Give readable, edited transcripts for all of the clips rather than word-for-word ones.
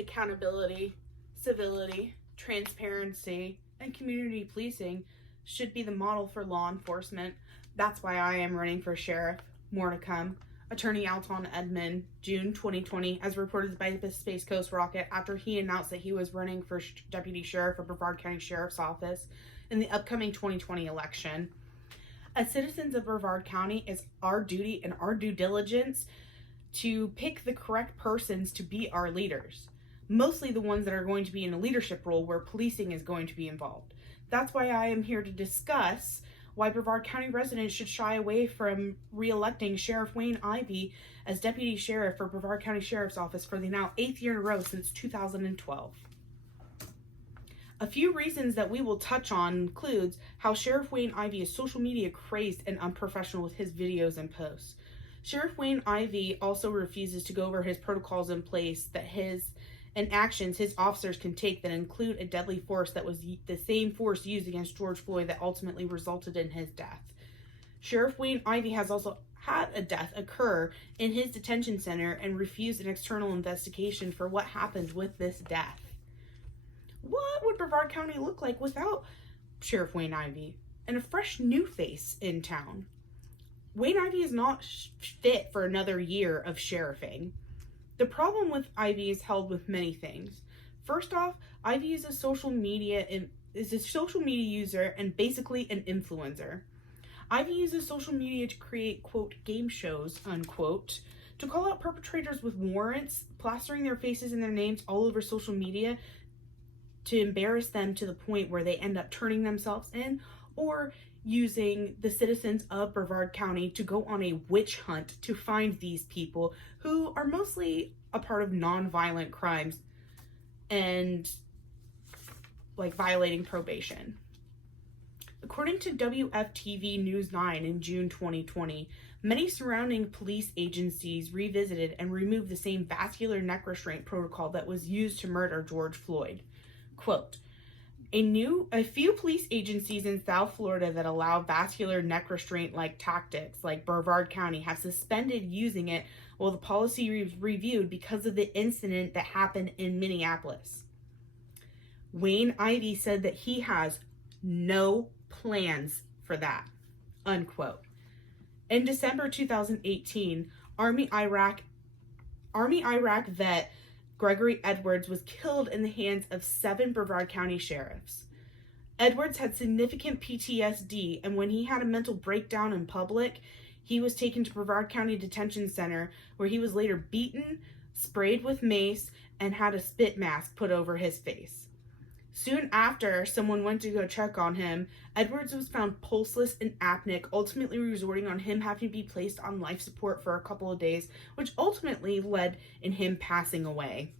accountability, civility, transparency, and community policing should be the model for law enforcement. That's why I am running for sheriff. More to come. Attorney Alton Edmond, June 2020, as reported by the Space Coast Rocket after he announced that he was running for deputy sheriff of Brevard County Sheriff's Office in the upcoming 2020 election. As citizens of Brevard County, it's our duty and our due diligence to pick the correct persons to be our leaders, mostly the ones that are going to be in a leadership role where policing is going to be involved. That's why I am here to discuss why Brevard County residents should shy away from re-electing Sheriff Wayne Ivey as Deputy Sheriff for Brevard County Sheriff's Office for the now 8th year in a row since 2012. A few reasons that we will touch on includes how Sheriff Wayne Ivey is social media crazed and unprofessional with his videos and posts. Sheriff Wayne Ivey also refuses to go over his protocols in place that and actions his officers can take that include a deadly force that was the same force used against George Floyd that ultimately resulted in his death. Sheriff Wayne Ivey has also had a death occur in his detention center and refused an external investigation for what happened with this death. What would Brevard County look like without Sheriff Wayne Ivey and a fresh new face in town? Wayne Ivey is not fit for another year of sheriffing. The problem with Ivey is held with many things. First off, Ivey is a social media user and basically an influencer. Ivey uses social media to create, quote, game shows, unquote, to call out perpetrators with warrants, plastering their faces and their names all over social media to embarrass them to the point where they end up turning themselves in, or using the citizens of Brevard County to go on a witch hunt to find these people who are mostly a part of non-violent crimes and like violating probation. According to WFTV News 9 in June 2020, many surrounding police agencies revisited and removed the same vascular neck restraint protocol that was used to murder George Floyd. Quote, a few police agencies in South Florida that allow vascular neck restraint like tactics, like Brevard County, have suspended using it while the policy was reviewed because of the incident that happened in Minneapolis. Wayne Ivey said that he has no plans for that, unquote. In December 2018, Army Iraq vet Gregory Edwards was killed in the hands of 7 Brevard County sheriffs. Edwards had significant PTSD, and when he had a mental breakdown in public, he was taken to Brevard County Detention Center, where he was later beaten, sprayed with mace, and had a spit mask put over his face. Soon after someone went to go check on him, Edwards was found pulseless and apneic, ultimately resorting on him having to be placed on life support for a couple of days, which ultimately led in him passing away.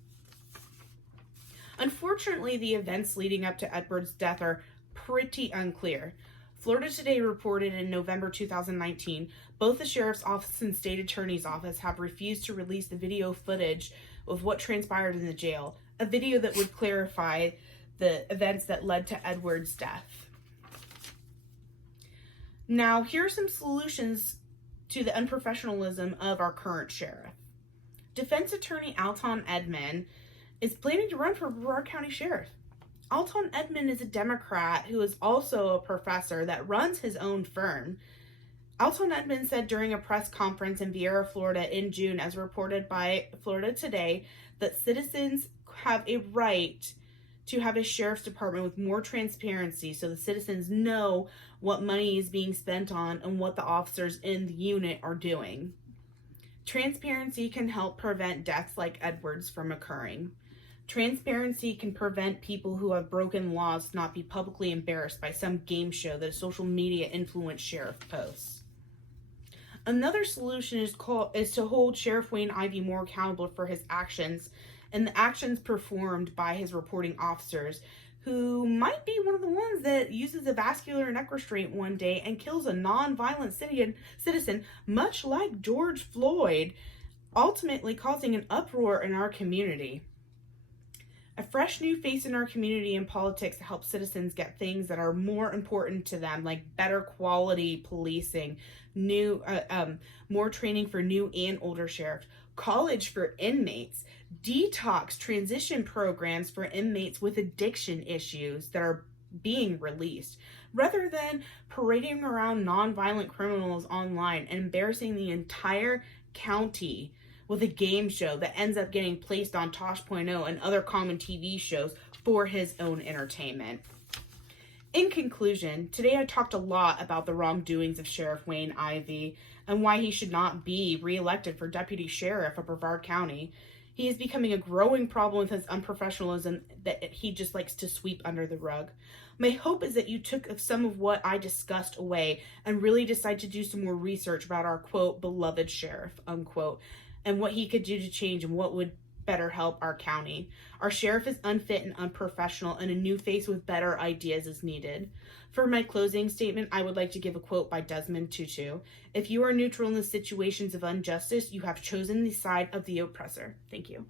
Unfortunately, the events leading up to Edwards' death are pretty unclear. Florida Today reported in November 2019, both the Sheriff's Office and State Attorney's Office have refused to release the video footage of what transpired in the jail, a video that would clarify the events that led to Edwards' death. Now, here are some solutions to the unprofessionalism of our current sheriff. Defense attorney Alton Edmond is planning to run for Brevard County Sheriff. Alton Edmond is a Democrat who is also a professor that runs his own firm. Alton Edmond said during a press conference in Viera, Florida in June, as reported by Florida Today, that citizens have a right to have a sheriff's department with more transparency so the citizens know what money is being spent on and what the officers in the unit are doing. Transparency can help prevent deaths like Edwards from occurring. Transparency can prevent people who have broken laws to not be publicly embarrassed by some game show that a social media influenced sheriff posts. Another solution is to hold Sheriff Wayne Ivey more accountable for his actions and the actions performed by his reporting officers, who might be one of the ones that uses a vascular neck restraint one day and kills a non-violent citizen, much like George Floyd, ultimately causing an uproar in our community. A fresh new face in our community and politics to help citizens get things that are more important to them, like better quality policing, more training for new and older sheriffs, college for inmates, detox transition programs for inmates with addiction issues that are being released, rather than parading around nonviolent criminals online and embarrassing the entire county with a game show that ends up getting placed on Tosh.0 and other common TV shows for his own entertainment. In conclusion, today I talked a lot about the wrongdoings of Sheriff Wayne Ivey and why he should not be reelected for Deputy Sheriff of Brevard County. He is becoming a growing problem with his unprofessionalism that he just likes to sweep under the rug. My hope is that you took some of what I discussed away and really decide to do some more research about our, quote, beloved sheriff, unquote, and what he could do to change and what would better help our county. Our sheriff is unfit and unprofessional, and a new face with better ideas is needed. For my closing statement, I would like to give a quote by Desmond Tutu. If you are neutral in the situations of injustice, you have chosen the side of the oppressor. Thank you.